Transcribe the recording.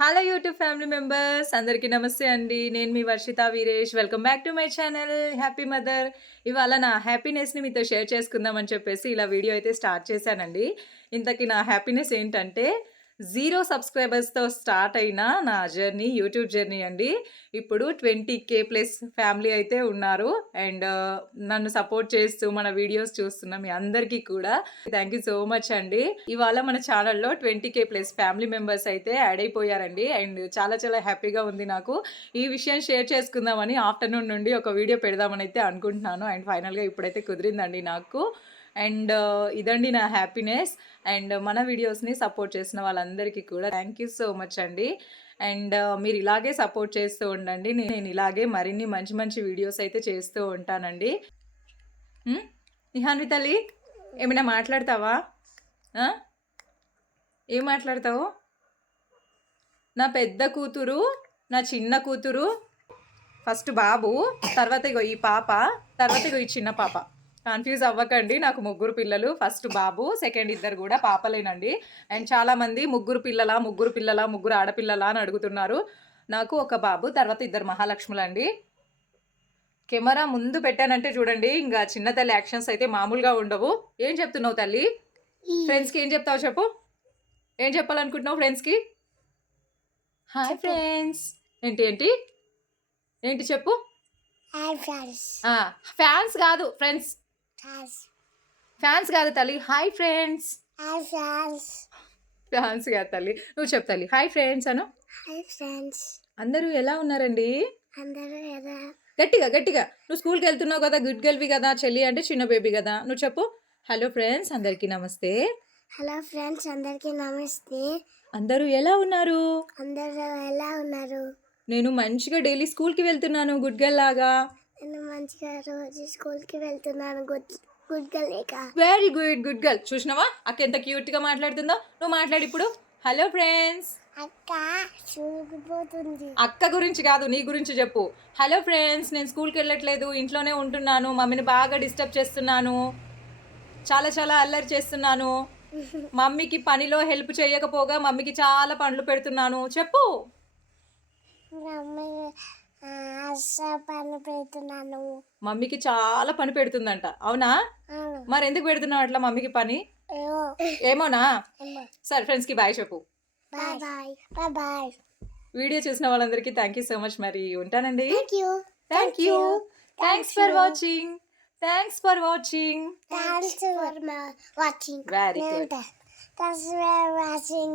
Hello YouTube family members అందరికీ నమస్తే అండి. నేను మీ Varshitha Veeresh. Welcome back to my channel happy mother. ఇవాళ నా హ్యాపీనెస్‌ని మీతో షేర్ చేసుకుందామని చెప్పేసి ఇలా వీడియో అయితే స్టార్ట్ చేశానండి. ఇంతకీ నా హ్యాపీనెస్ ఏంటంటే 0 సబ్స్క్రైబర్స్‌తో స్టార్ట్ అయిన నా జర్నీ యూట్యూబ్ జర్నీ అండి. ఇప్పుడు 20K ప్లస్ ఫ్యామిలీ అయితే ఉన్నారు. అండ్ నన్ను సపోర్ట్ చేస్తూ మన వీడియోస్ చూస్తున్న మీ అందరికీ కూడా థ్యాంక్ యూ సో మచ్ అండి. ఇవాళ మన ఛానల్‌లో 20K ప్లస్ ఫ్యామిలీ మెంబర్స్ అయితే యాడ్ అయిపోయారండి. అండ్ చాలా చాలా హ్యాపీగా ఉంది నాకు. ఈ విషయం షేర్ చేసుకుందామని ఆఫ్టర్‌నూన్ నుండి ఒక వీడియో పెడదామని అయితే అనుకుంటున్నాను. అండ్ ఫైనల్‌గా ఇప్పుడైతే కుదిరిందండి నాకు. అండ్ ఇదండి నా హ్యాపీనెస్. అండ్ మన వీడియోస్‌ని సపోర్ట్ చేసిన వాళ్ళందరికీ కూడా థ్యాంక్ యూ సో మచ్ అండి. అండ్ మీరు ఇలాగే సపోర్ట్ చేస్తూ ఉండండి. నేను ఇలాగే మరిన్ని మంచి మంచి వీడియోస్ అయితే చేస్తూ ఉంటానండి. నిహాన్వి తల్లి ఏమైనా మాట్లాడతావా? ఏం మాట్లాడతావు? నా పెద్ద కూతురు, నా చిన్న కూతురు, ఫస్ట్ బాబు, తర్వాత ఇగో ఈ పాప, తర్వాత ఇగో ఈ చిన్న పాప. కన్ఫ్యూజ్ అవ్వకండి. నాకు ముగ్గురు పిల్లలు. ఫస్ట్ బాబు, సెకండ్ ఇద్దరు కూడా పాపలేనండి. అండ్ చాలామంది ముగ్గురు ముగ్గురు ఆడపిల్లలా అని అడుగుతున్నారు. నాకు ఒక బాబు, తర్వాత ఇద్దరు మహాలక్ష్ములండి. కెమెరా ముందు పెట్టానంటే చూడండి, ఇంకా చిన్న తల్లి యాక్షన్స్ అయితే మామూలుగా ఉండవు. ఏం చెప్తున్నావు తల్లి? ఫ్రెండ్స్కి ఏం చెప్తావు చెప్పు? ఏం చెప్పాలనుకుంటున్నావు ఫ్రెండ్స్కి? Hi friends. ఏంటి ఏంటి ఏంటి చెప్పు? ఫ్యాన్స్ కాదు, ఫ్రెండ్స్. ఫ్యాన్స్ కాదు తల్లి, హాయ్ ఫ్రెండ్స్. ఫ్యాన్స్ కాదు తల్లి, నువ్వు చెప్పు తల్లి. హాయ్ ఫ్రెండ్స్ అను. అందరూ ఎలా ఉన్నారండి? గట్టిగా గట్టిగా. నువ్వు స్కూల్కి వెళ్తున్నావు కదా, గుడ్ గర్ల్వి కదా, చెల్లి అంటే చిన్న బేబీ కదా. నువ్వు చెప్పు. హలో ఫ్రెండ్స్ అందరికీ నమస్తే. హలో ఫ్రెండ్స్ అందరికీ నమస్తే. అందరూ ఎలా ఉన్నారు? అందరూ ఎలా ఉన్నారు? నేను మంచిగా డైలీ స్కూల్కి వెళ్తున్నాను, గుడ్ గర్ల్ లాగా. నేను మంచిగా రోజు స్కూల్కి వెళ్తున్నాను, గుడ్ గర్ల్ లేక. Very good, good girl. చూసినావా అక్క ఎంత క్యూట్గా మాట్లాడుతుందో? నువ్వు మాట్లాడి ఇప్పుడు. Hello friends. అక్క చూగిపోతుంది. అక్క గురించి కాదు, నీ గురించి చెప్పు. హలో ఫ్రెండ్స్, నేను స్కూల్కి వెళ్ళట్లేదు, ఇంట్లోనే ఉంటున్నాను, మమ్మీని బాగా డిస్టర్బ్ చేస్తున్నాను, చాలా చాలా అల్లరి చేస్తున్నాను, మమ్మీకి పనిలో హెల్ప్ చేయకపోగా మమ్మీకి చాలా పనులు పెడుతున్నాను. చెప్పు. పని పెడుతున్నాను. మమ్మీకి చాలా పని పెడుతుందంట, అవునా? మరి ఎందుకు పెడుతున్నావు అట్లా మమ్మీకి పని? ఏమోనా? సరే ఫ్రెండ్స్కి బాయ్ చెప్పు. వీడియో చూసిన వాళ్ళందరికీ థ్యాంక్ యూ సో మచ్. మరి ఉంటానండి. Thank you. Thanks for watching. Very good. Thanks for watching.